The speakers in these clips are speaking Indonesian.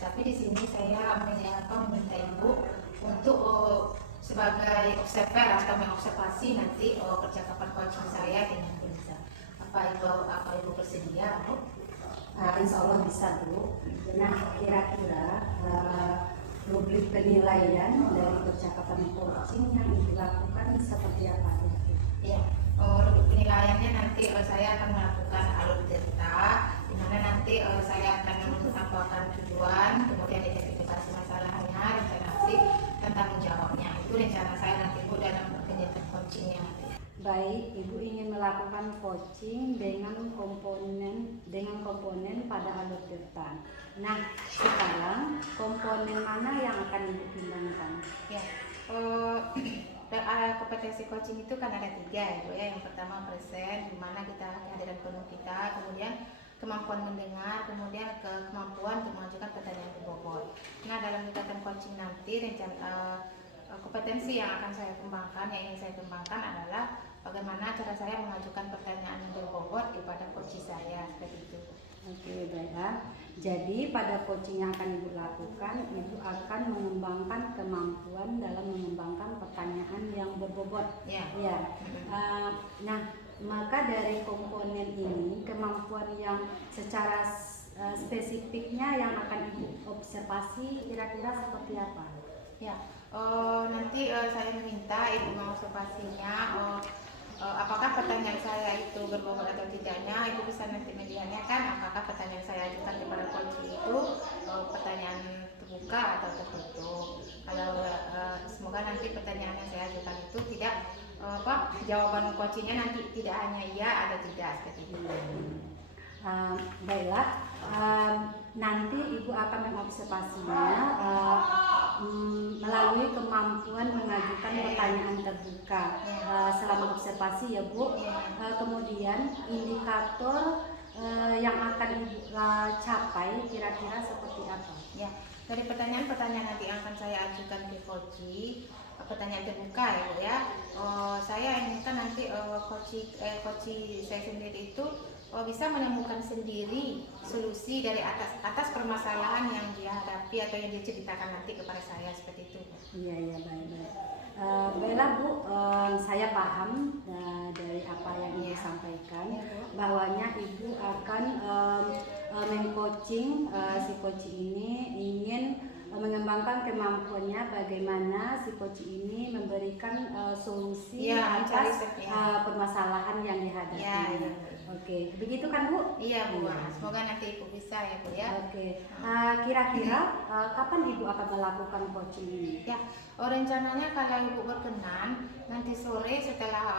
Tapi di sini saya meminta Ibu untuk sebagai observer atau mengobservasi nanti percakapan coaching saya dengan Liza. Apa Ibu bersedia, Bu? Insya Allah bisa, Bu. Nah, kira-kira rubrik penilaian dari percakapan coaching yang dilakukan seperti apa? Ya, rubrik penilaiannya nanti saya akan melakukan alur cerita, di mana nanti saya akan menyampaikan tujuan, kemudian identifikasi masalahnya, rencana aksi, dan tanggung jawabnya. Itu rencana saya nanti, Bu, dalam kegiatan coachingnya. Baik, Ibu ingin melakukan coaching dengan komponen pada alur cerita. Nah, sekarang komponen mana yang akan Ibu timbangkan? Ya, kompetensi coaching itu kan ada 3 ya, Bu, ya. Yang pertama present, di mana kita kehadiran penuh kita, kemudian kemampuan mendengar, kemudian kemampuan untuk mengajukan pertanyaan berbobot. Nah, dalam kegiatan coaching nanti kompetensi yang akan saya kembangkan, yang ingin saya kembangkan adalah bagaimana cara saya mengajukan pertanyaan berbobot kepada coach saya, seperti itu. Oke, baiklah. Jadi pada coaching yang akan Ibu lakukan, Ibu akan mengembangkan kemampuan dalam mengembangkan pertanyaan yang berbobot. Ya. Nah, maka dari komponen ini, kemampuan yang secara spesifiknya yang akan Ibu observasi kira-kira seperti apa? Ya, nanti saya meminta Ibu mengobservasinya. Apakah pertanyaan saya itu berbobot atau tidaknya, Ibu bisa nanti melihatnya kan, apakah pertanyaan saya ajukan kepada coach itu pertanyaan terbuka atau tertutup. Kalau semoga nanti pertanyaan yang saya ajukan itu tidak jawaban coachingnya nanti tidak hanya iya atau tidak, seperti itu. Baiklah, nanti Ibu akan mengobservasinya melalui kemampuan mengajukan pertanyaan terbuka selama observasi, ya, Bu. Kemudian indikator yang akan Ibu capai kira-kira seperti apa? Ya, dari pertanyaan-pertanyaan nanti yang akan saya ajukan ke coach, pertanyaan terbuka ya, Bu, ya. Saya inginkan nanti coach saya sendiri itu bisa menemukan sendiri solusi dari atas permasalahan yang dia hadapi atau yang dia ceritakan nanti kepada saya, seperti itu. Iya, baik. Baiklah, Bu, saya paham dari apa yang Ibu sampaikan, bahwanya Ibu akan meng-coaching si coach ini ingin mengembangkan kemampuannya bagaimana si coach ini memberikan solusi atas permasalahan yang dihadapi. Oke, begitu kan, Bu? Iya, Bu. Semoga nanti Ibu bisa ya, Bu, ya. Oke. Kira-kira kapan Ibu akan melakukan coaching ini? Ya, rencananya kalau Ibu berkenan nanti sore setelah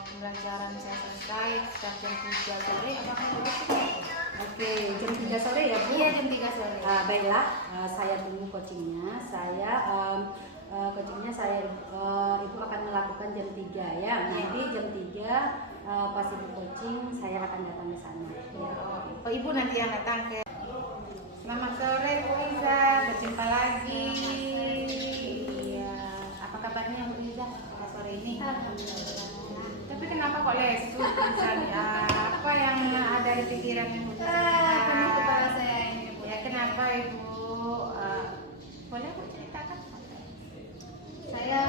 pembelajaran saya selesai jam 3 sore, apakah Ibu bisa? Oke, jam 3 sore ya, Bu? Iya, jam 3 sore. Baiklah, saya tunggu coachingnya. Ibu akan melakukan jam 3 ya. Nanti jam 3 pas Ibu coaching, saya akan datang ke sana. Ya. Ibu nanti yang datang ke. Selamat sore, Bu Liza. Berjumpa lagi. Iya. Apa kabarnya, Bu Liza? Sore ini. Tapi kenapa kok lesu? Apa yang ada di pikiran Ibu? Penuh kepala saya ini, Bu. Ya, kenapa Ibu? Boleh Bu ceritakan? Saya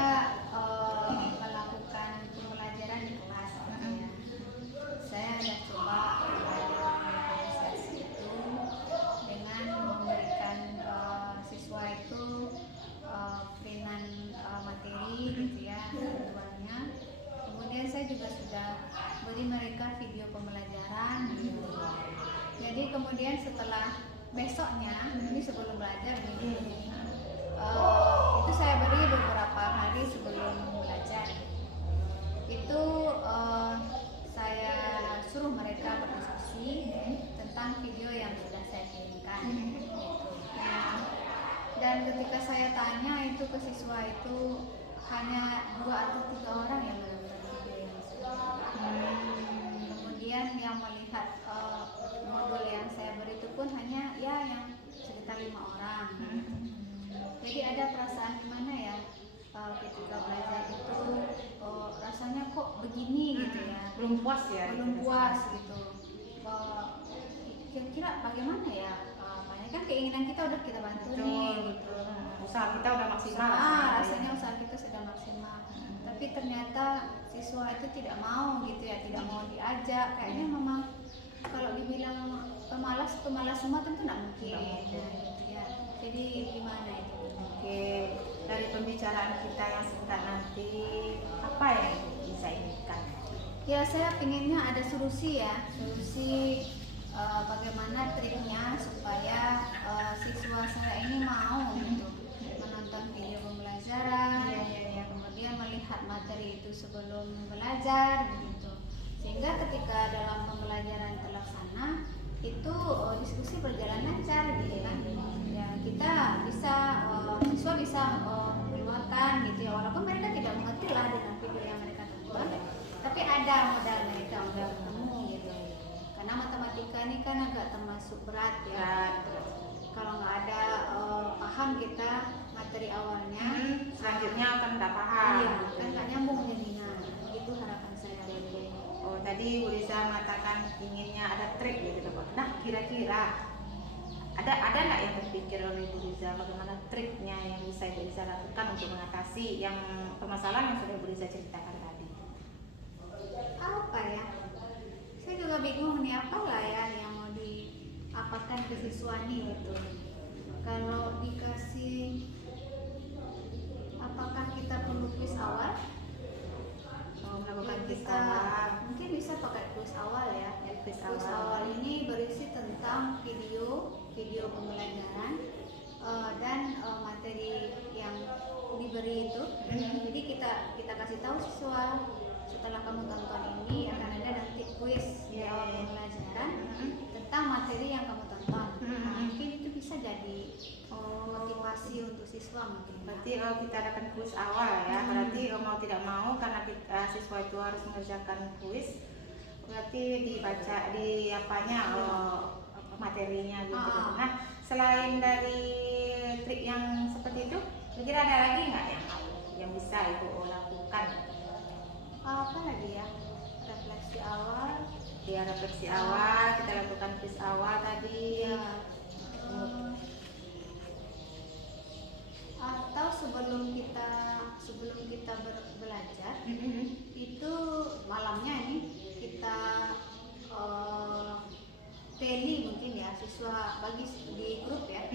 melakukan pembelajaran di kelas, ya. Saya sudah coba belajar organisasi itu dengan memberikan siswa itu peringan materi, gitu ya, tujuannya. Kemudian saya juga sudah beri mereka video pembelajaran, gitu. Jadi kemudian setelah besoknya, ini sebelum belajar ini, itu saya beri beberapa hari sebelum belajar. Itu saya suruh mereka berdiskusi tentang video yang sudah saya kirimkan, gitu. Dan ketika saya tanya itu ke siswa itu hanya 2 atau 3 orang yang menonton video yang saya. Kemudian yang melihat modul yang saya beri itu pun hanya ya yang sekitar 5 orang. Jadi ada perasaan gimana ya ketika belajar itu rasanya kok begini, gitu ya. Belum puas ya? Belum puas gitu. Kira-kira bagaimana ya? Kan keinginan kita udah kita bantu Betul, nih gitu. betul. Usaha kita udah maksimal. Rasanya usaha kita sudah maksimal. Tapi ternyata siswa itu tidak mau gitu ya, tidak mau diajak. Kayaknya memang kalau dibilang pemalas semua tentu tidak mungkin. Nah, gitu ya. Jadi gimana itu? Oke, dari pembicaraan kita yang singkat nanti, apa yang bisa inginkan? Ya saya pinginnya ada solusi ya, solusi bagaimana triknya supaya siswa saya ini mau gitu menonton video pembelajaran, kemudian melihat materi itu sebelum belajar begitu, sehingga ketika dalam pembelajaran terlaksana itu diskusi berjalan lancar gitu kan. Ya kita bisa siswa bisa meluapkan gitu ya, walaupun mereka tidak mengerti lah dengan video yang mereka tonton, tapi ada modalnya itu udah ketemu gitu. Karena matematika ini kan agak termasuk berat ya. Kalau nggak ada paham kita materi awalnya, selanjutnya akan tidak paham. Iya, kan nggak nyambung jadinya. Itu harapan saya. Oh, tadi Bu Riza mengatakan inginnya ada trik gitu Pak. Nah, kira-kira ada nggak yang terpikir oleh Bu Riza bagaimana triknya yang bisa Bu Riza lakukan untuk mengatasi yang permasalahan yang sudah Bu Riza ceritakan tadi? Apa ya? Saya juga bingung nih, apalah ya yang mau diapakan ke siswa nih gitu. Kalau dikasih, apakah kita perlu kuis awal? Melakukan quiz Kita awal. mungkin bisa pakai kuis awal ya. Quiz Kuis awal ini berisi tentang video pembelajaran dan materi yang diberi itu. Jadi kita kasih tahu siswa, setelah kamu tonton ini akan ada nanti kuis di awal pembelajaran tentang materi yang kamu tonton. Nah, mungkin itu bisa jadi motivasi untuk siswa mungkin. Berarti kita adakan kuis awal ya. Berarti mau tidak mau karena siswa itu harus mengerjakan kuis, berarti dibaca di apanya materinya gitu. Nah, selain dari trik yang seperti itu, kira ada lagi nggak yang bisa Ibu lakukan? Apa lagi ya? Refleksi awal. Ya, refleksi awal, kita lakukan kuis awal tadi. Ya. Atau sebelum kita belajar itu malamnya ini kita teli mungkin ya, siswa bagi di grup ya,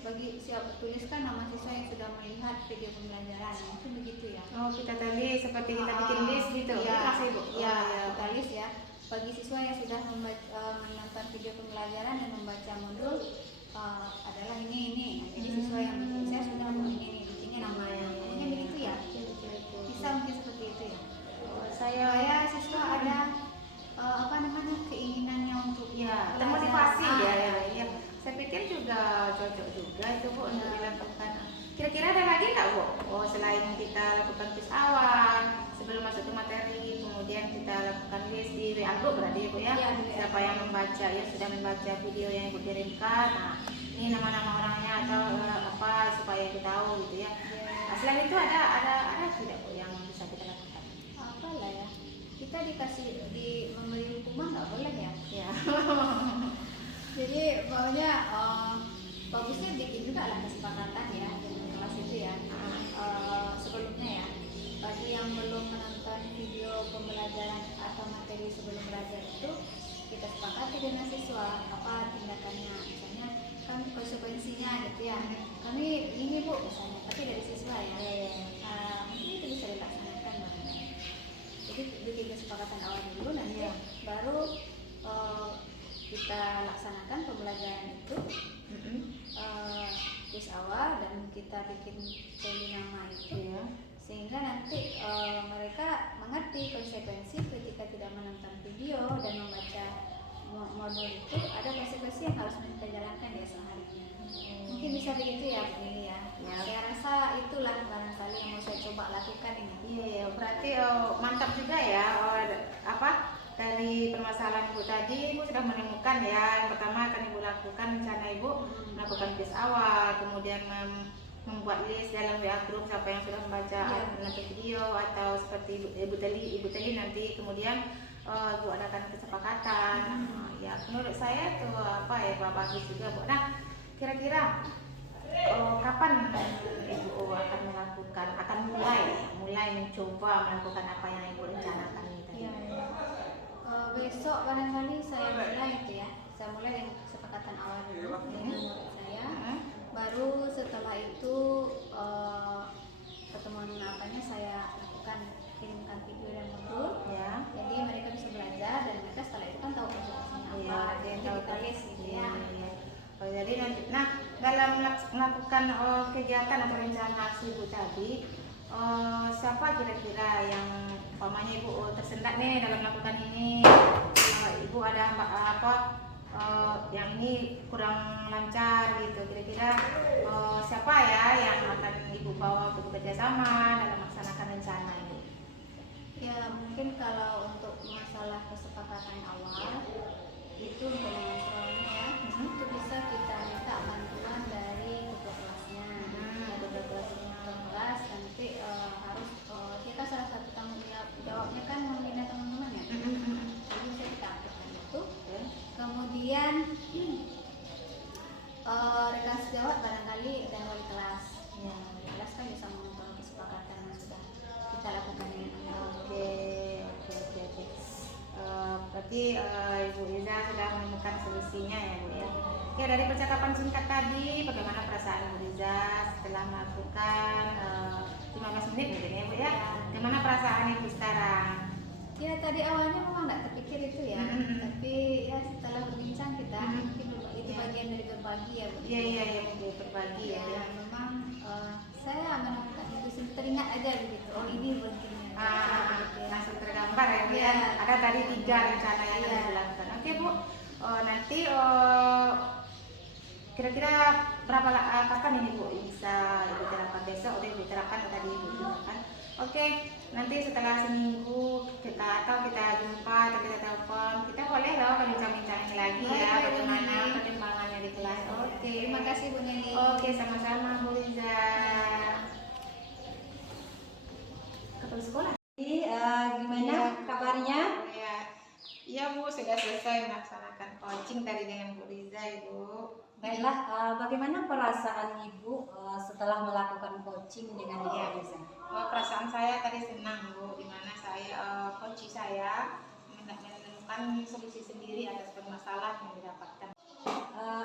bagi siapa tuliskan nama siswa yang sudah melihat video pembelajaran, mungkin begitu ya. Oh, kita tadi seperti kita bikin list gitu. Ya, Masih, Bu? ya, kita list ya. Bagi siswa yang sudah menonton video pembelajaran dan membaca modul adalah ini. Nah, jadi siswa yang saya sudah ini bikinnya namanya. Mungkin begitu ya. Bisa mungkin seperti itu ya. Saya siswa ada keinginannya untuk termotivasi ya. Saya pikir juga cocok juga itu Bu untuk dilakukan. Kira-kira ada lagi nggak Bu? Selain kita lakukan kuis awal sebelum masuk ke materi, kemudian kita lakukan list di WA group berarti Bu ya. Siapa yang membaca sudah membaca video yang Ibu kirimkan. Nah, ini nama-nama orangnya atau apa supaya kita tahu gitu ya. Nah, selain itu ada tidak Bu yang bisa kita lakukan? Apalah ya. Kita memberi hukuman nggak boleh ya. Ya. Jadi pokoknya bagusnya bikin juga lah kesepakatan ya dengan kelas itu ya. Sebelumnya ya, bagi yang belum menonton video pembelajaran atau materi sebelum belajar itu, kita sepakati dengan siswa apa tindakannya, misalnya kan konsekuensinya gitu ya. Kami ini Bu misalnya, tapi dari siswa ya. Mungkin itu bisa dilaksanakan barangkali. Jadi bikin kesepakatan awal dulu, nanti baru kita laksanakan pembelajaran itu, kuis awal, dan kita bikin teli nama itu sehingga nanti mereka mengerti konsekuensi ketika tidak menonton video dan membaca modul itu, ada konsekuensi yang harus kita jalankan ya seharinya. Mungkin bisa begitu ya ini ya. Saya rasa itulah barangkali yang mau saya coba lakukan ini. Iya, berarti mantap juga ya. Dari permasalahan Ibu tadi, Ibu sudah menemukan ya. Yang pertama akan Ibu lakukan rencana Ibu melakukan kuis awal, kemudian membuat list dalam WA group siapa yang sudah membaca menonton video atau seperti Ibu tadi nanti kemudian Ibu adakan kesepakatan. Ya menurut saya itu bagus juga Bu. Nah, kira-kira kapan Ibu akan melakukan, akan mulai mencoba melakukan apa yang Ibu rencanakan ini tadi? Ya, besok barangkali saya mulai itu ya. Saya mulai dengan kesepakatan awal dulu dengan murid saya. Baru setelah itu pertemuan apanya saya lakukan, kirimkan video dan modul. Ya. Jadi mereka bisa belajar dan mereka setelah itu kan tahu konsekuensinya Iya, apa. dia Jadi tahu kita list gitu ya. Iya. Oh, jadi nanti, nah dalam melakukan kegiatan atau rencana aksi Ibu tadi, siapa kira-kira yang umpamanya Ibu tersendat nih dalam melakukan ini, Ibu ada apa yang ini kurang lancar gitu, kira-kira siapa ya yang akan Ibu bawa untuk bekerja sama dalam melaksanakan rencana ini? Ya mungkin kalau untuk masalah kesepakatan awal itu untuk mengontrolnya ya, itu bisa kita minta bantuan dari ketua kelasnya. Ketua kelas nanti harus kita salah satu tanggung jawabnya kan membina teman-teman ya. Jadi bisa kita aktifkan itu. Kemudian rekan sejawat barangkali dan wali kelas. Ya, wali kelas kan bisa mengontrol kesepakatan yang sudah kita lakukan dengan Oke. Berarti Ibu Liza sudah menemukan solusinya ya Bu ya. Oke, dari percakapan singkat tadi, bagaimana perasaan Ibu Liza setelah melakukan 15 menit mungkin ya Bu ya? Bagaimana perasaan Ibu sekarang? Ya tadi awalnya memang nggak terpikir itu ya, tapi ya setelah berbincang kita mungkin itu bagian dari berbagi ya Bu. Iya Bu, berbagi ya. Ya memang saya menemukan itu teringat aja begitu. Oh ini begini. Langsung tergambar ya Bu ya. Ada tadi 3 rencana yang akan dilakukan. Oke Bu, nanti kira-kira berapa kapan ini Bu bisa Ibu terapkan? Besok udah Ibu terapkan tadi Ibu bilang kan? Oke, nanti setelah seminggu kita jumpa atau kita telepon, kita boleh loh berbincang-bincang lagi ya bagaimana perkembangannya di kelas. Oke, Terima kasih Bu Neni. Oke, sama-sama Bu Liza. Kepala sekolah. Gimana kabarnya? Iya Bu, sudah selesai melaksanakan coaching tadi dengan Bu Liza Ibu. Baiklah, bagaimana perasaan Ibu setelah melakukan coaching dengan Ibu Liza? Perasaan saya tadi senang Bu, dimana saya coach saya menemukan solusi sendiri atas permasalahan yang didapatkan.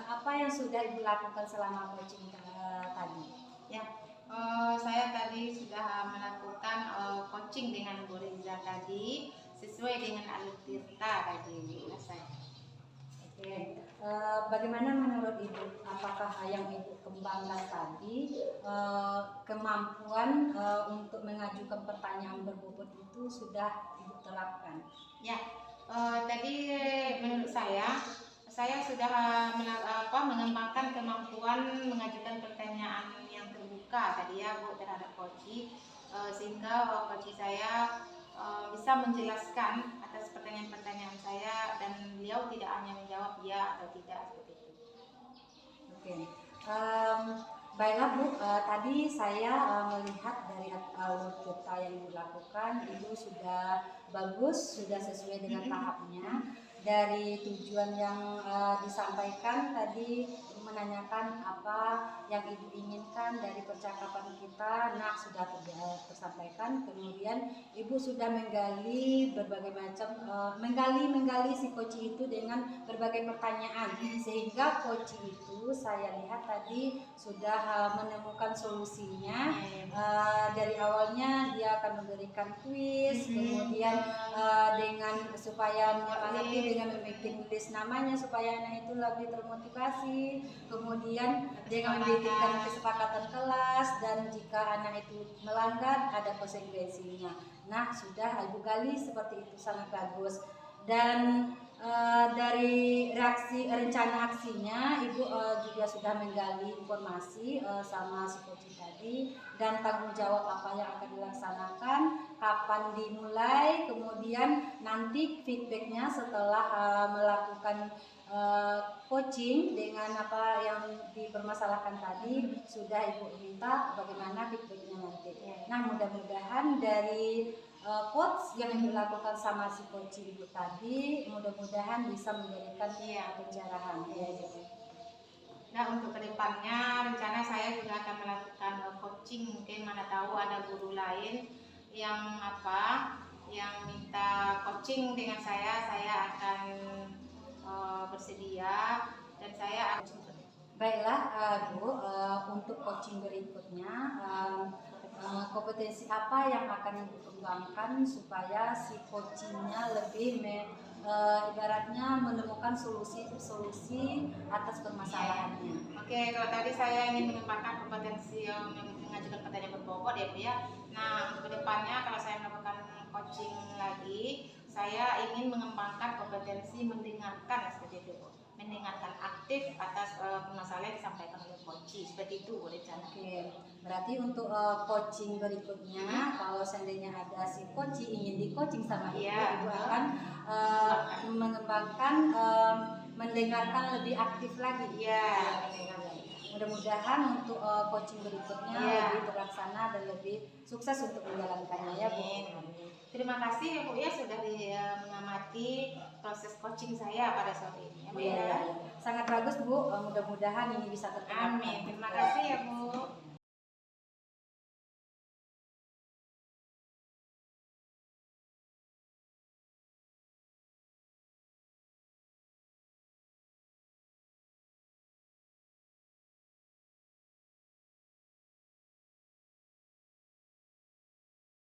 Apa yang sudah Ibu lakukan selama coaching tadi? Ya, saya tadi sudah melakukan coaching dengan Bu Liza tadi sesuai dengan alur tirta tadi saya. Oke, bagaimana menurut Ibu? Apakah yang Ibu kembangkan tadi kemampuan untuk mengajukan pertanyaan berbobot itu sudah Ibu terapkan? Ya, tadi menurut saya sudah mengembangkan kemampuan mengajukan pertanyaan yang terbuka tadi ya Bu terhadap coach, sehingga coach saya bisa menjelaskan atas pertanyaan-pertanyaan saya dan beliau tidak hanya menjawab ya atau tidak seperti itu. Oke, baiklah Bu, tadi saya melihat dari alur kita yang dilakukan itu sudah bagus, sudah sesuai dengan tahapnya. Dari tujuan yang disampaikan tadi menanyakan apa yang Ibu inginkan dari percakapan kita, nah sudah tersampaikan. Kemudian Ibu sudah menggali berbagai macam, menggali si coach itu dengan berbagai pertanyaan, sehingga coach itu saya lihat tadi sudah menemukan solusinya. Dari awalnya dia akan memberikan kuis, kemudian dengan supaya menyemangat dengan membuat list namanya supaya anak itu lebih termotivasi, kemudian dengan membuat kesepakatan kelas, dan jika anak itu melanggar ada konsekuensinya. Nah sudah Ibu gali seperti itu, sangat bagus. Dan dari rencana aksinya Ibu juga sudah menggali informasi sama si coach tadi dan tanggung jawab apa yang akan dilaksanakan, kapan dimulai, kemudian nanti feedbacknya setelah melakukan coaching dengan apa yang dipermasalahkan tadi sudah Ibu minta bagaimana feedbacknya nanti. Nah mudah-mudahan dari coach yang dilakukan sama si coach Ibu tadi mudah-mudahan bisa memberikan pencerahan ya gitu. Nah untuk kedepannya rencana saya juga akan melakukan coaching, mungkin mana tahu ada guru lain yang yang minta coaching dengan saya akan bersedia dan saya akan. Baiklah Bu, untuk coaching berikutnya kompetensi apa yang akan Ibu kembangkan supaya si coachingnya lebih ibaratnya menemukan solusi atas permasalahannya. Oke, kalau tadi saya ingin mengembangkan kompetensi mengajukan pertanyaan berbobot ya Bu ya. Nah, untuk kedepannya kalau saya melakukan coaching lagi, saya ingin mengembangkan kompetensi mendengarkan seperti itu Bu. Mendengarkan aktif atas permasalahan yang disampaikan oleh coaching, seperti itu Bu rencana. Oke, berarti untuk coaching berikutnya kalau seandainya ada si coaching ingin di coaching sama Ibu akan mengembangkan mendengarkan lebih aktif lagi. Iya. Mudah-mudahan untuk coaching berikutnya lebih terlaksana dan lebih sukses untuk menjalankannya ya Bu. Terima kasih ya Bu ya sudah mengamati proses coaching saya pada sore ini. Sangat bagus Bu, mudah-mudahan ini bisa tercapai. Amin. Terima kasih ya Bu.